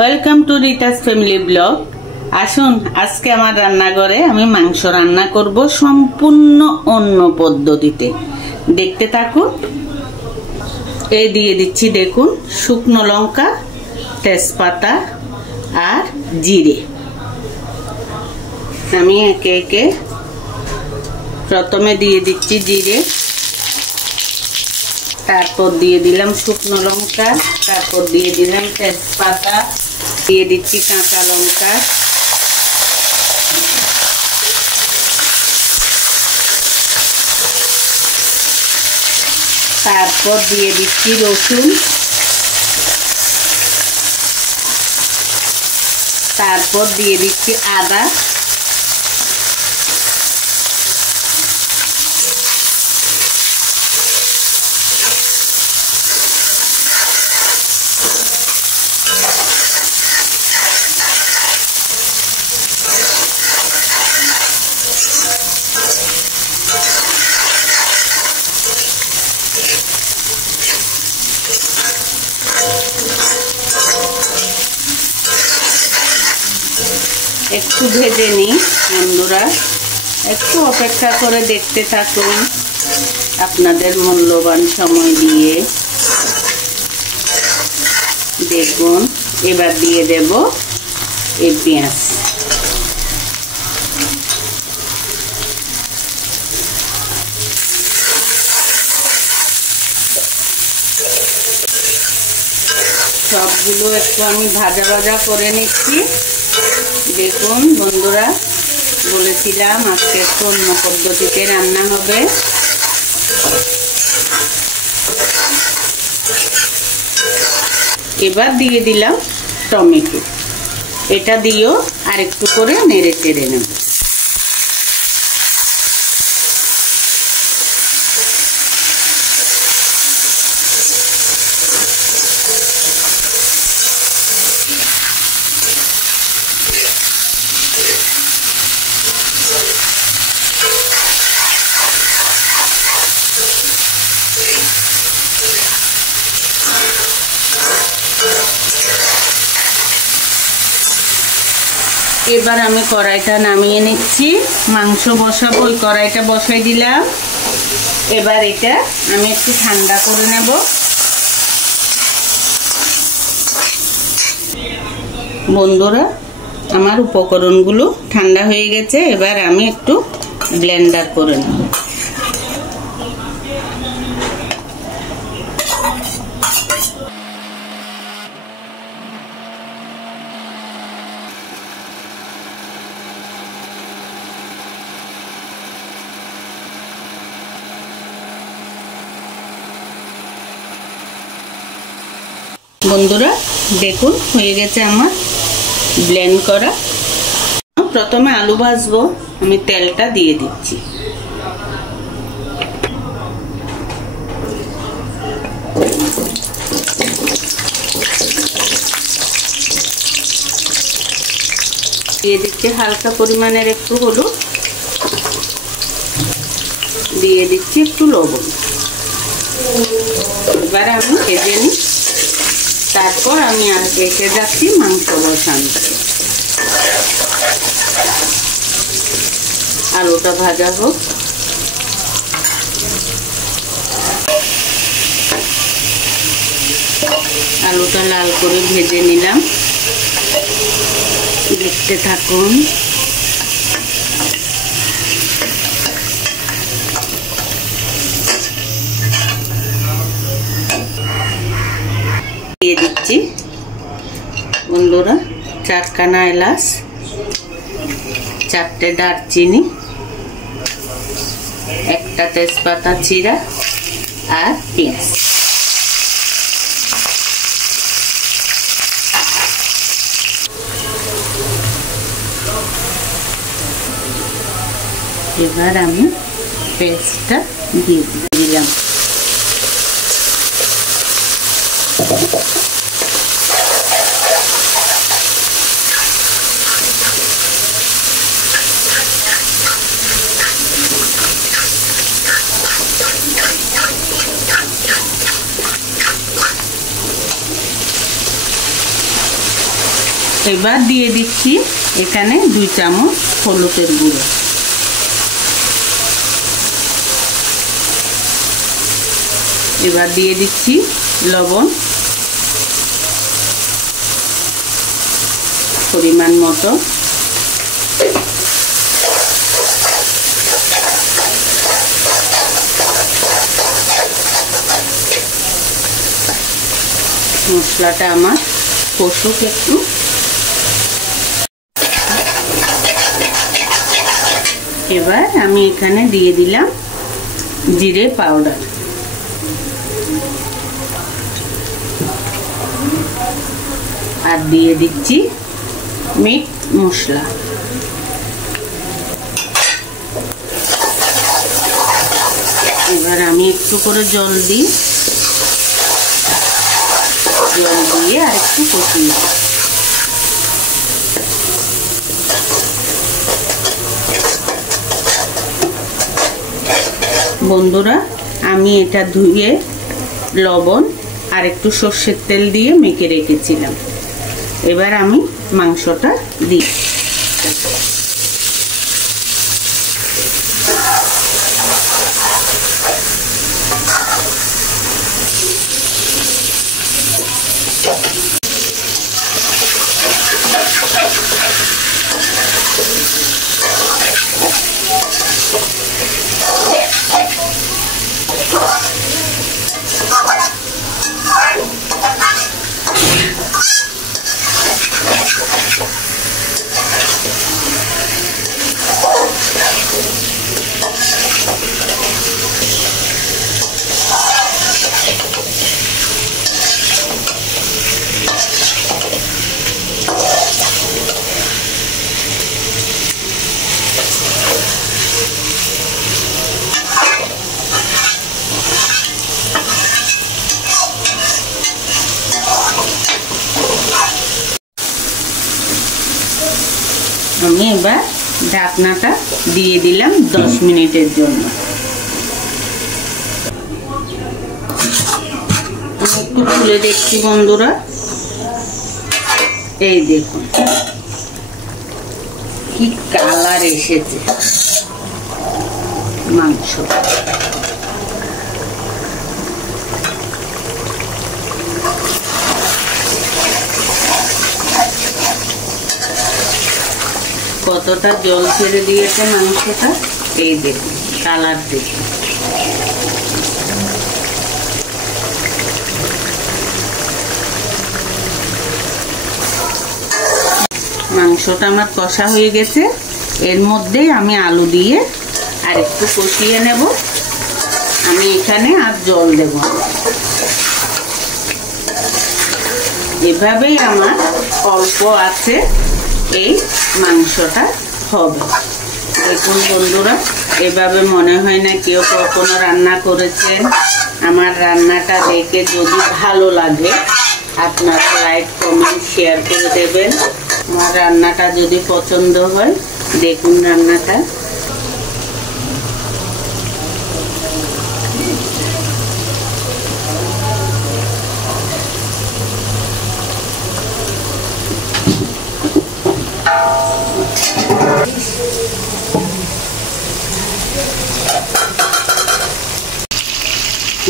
Welcome to রিতাস family blog. আসুন আজকে আমার রান্নাঘরে আমি মাংস রান্না করব সম্পূর্ণ অন্য পদ্ধতিতে। দেখতে থাকুন। এই দিয়ে দিচ্ছি, দেখুন, শুকনো লঙ্কা, তেজপাতা আর জিরে। আমি একে একে প্রথমে দিয়ে দিচ্ছি জিরে, তারপর দিয়ে দিলাম শুকনো লঙ্কা, তারপর দিয়ে দিলাম তেজপাতা, দিয়ে দিচ্ছি কাঁচা লঙ্কা, তারপর দিয়ে দিচ্ছি রসুন, তারপর দিয়ে দিচ্ছি আদা, একটু ভেজে নিই। বন্ধুরা, একটু অপেক্ষা করে দেখতে থাকুন আপনাদের মূল্যবান সময় দিয়ে। দেখুন, এবার দিয়ে দেব এই পেঁয়াজ। সবগুলো একটু আমি ভাজা ভাজা করে নিচ্ছি। দেখুন বন্ধুরা, বলেছিলাম আজকে একটু অন্য পদ্ধতিতে রান্না হবে। এবার দিয়ে দিলাম টমেটো। এটা দিয়েও আরেকটু করে নেড়ে চেড়ে নেব। এবার আমি কড়াইটা নামিয়ে নিচ্ছি। মাংস বসাবো, ওই কড়াইটা বসাই দিলাম। এবার এটা আমি একটু ঠান্ডা করে নেব। বন্ধুরা, আমার উপকরণগুলো ঠান্ডা হয়ে গেছে। এবার আমি একটু ব্লেন্ডার করে নেব। বন্ধুরা, দেখুন হয়ে গেছে আমার ব্লেন্ড করা। প্রথমে আলু ভাজবো, আমি তেলটা দিয়ে দিচ্ছি। দিয়ে দিচ্ছি হালকা পরিমাণের একটু হলুদ, দিয়ে দিচ্ছি একটু লবণ। এবার আমি ভেজে নিই। তারপর আমি আর এসে যাচ্ছি মাংস বসানো। আলুটা ভাজা হোক। আলুটা লাল করে ভেজে নিলাম। দেখতে থাকুন। দিয়ে দিচ্ছি বন্ধুরা 4 খানা এলাচ, 4টে দারচিনি, 1টা তেজপাতা চিরা আর পেঁয়াজ। এবার আমি পেস্টটা দিয়ে দিলাম। এবার দিয়ে দিচ্ছি এখানে 2 চামচ হলুদের গুঁড়ো। এবার দিয়ে দিচ্ছি লবণ পরিমাণ মতো। মশলাটা আমার কষুক একটু। এবার আমি এখানে দিয়ে দিলাম জিরে পাউডার, আর দিয়ে দিচ্ছি মিট মশলা। এবার আমি একটু করে জল দিয়ে আর একটু কষিয়ে দিই। বন্ধুরা, আমি এটা ধুয়ে লবণ আর একটু সর্ষের তেল দিয়ে মেখে রেখেছিলাম। এবার আমি মাংসটা দিই। আমি এবার ঢাকনাটা দিয়ে দিলাম 10 মিনিটের জন্য। একটু খুলে দেখছি বন্ধুরা, এই দেখুন কি কালার এসেছে মাংস। কতটা জল ছেড়ে দিয়েছে মাংসটা, এই দেখুন কালার দেখুন। মাংসটা আমার কষা হয়ে গেছে। এর মধ্যেই আমি আলু দিয়ে আর একটু কষিয়ে নেব। আমি এখানে আর জল দেব না। এভাবেই আমার অল্প আছে এই মাংসটা হবে। দেখুন বন্ধুরা, এভাবে মনে হয় না কেউ কখনো রান্না করেছেন। আমার রান্নাটা দেখে যদি ভালো লাগে আপনারা লাইক কমেন্ট শেয়ার করে দেবেন। আমার রান্নাটা যদি পছন্দ হয়, দেখুন রান্নাটা।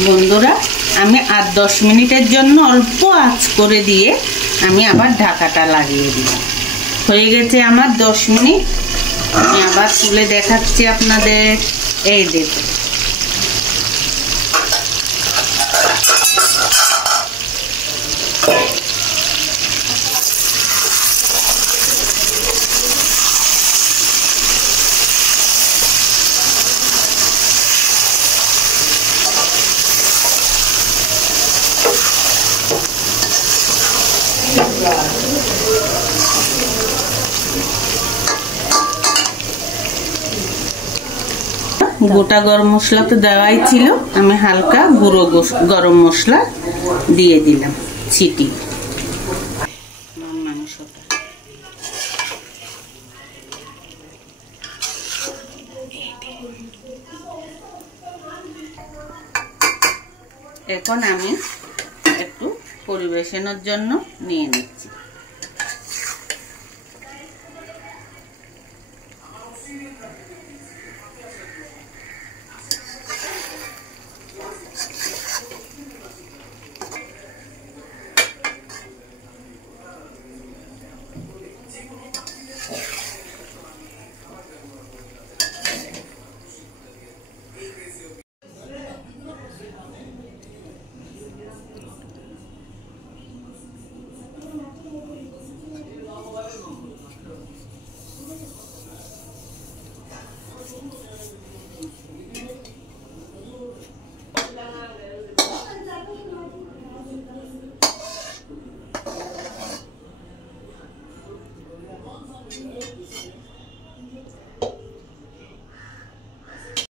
বন্ধুরা, আমি আর 10 মিনিটের জন্য অল্প আঁচ করে দিয়ে আমি আবার ঢাকাটা লাগিয়ে দিলাম। হয়ে গেছে আমার 10 মিনিট। আমি আবার তুলে দেখাচ্ছি আপনাদের। এই দেখুন গোটা গরম মশলা তো দেওয়াই ছিল, আমি হালকা গুঁড়ো গরম মশলা দিয়ে দিলাম ছিটি। মাংসটা এখন আমি একটু পরিবেশনের জন্য নিয়ে নিচ্ছি।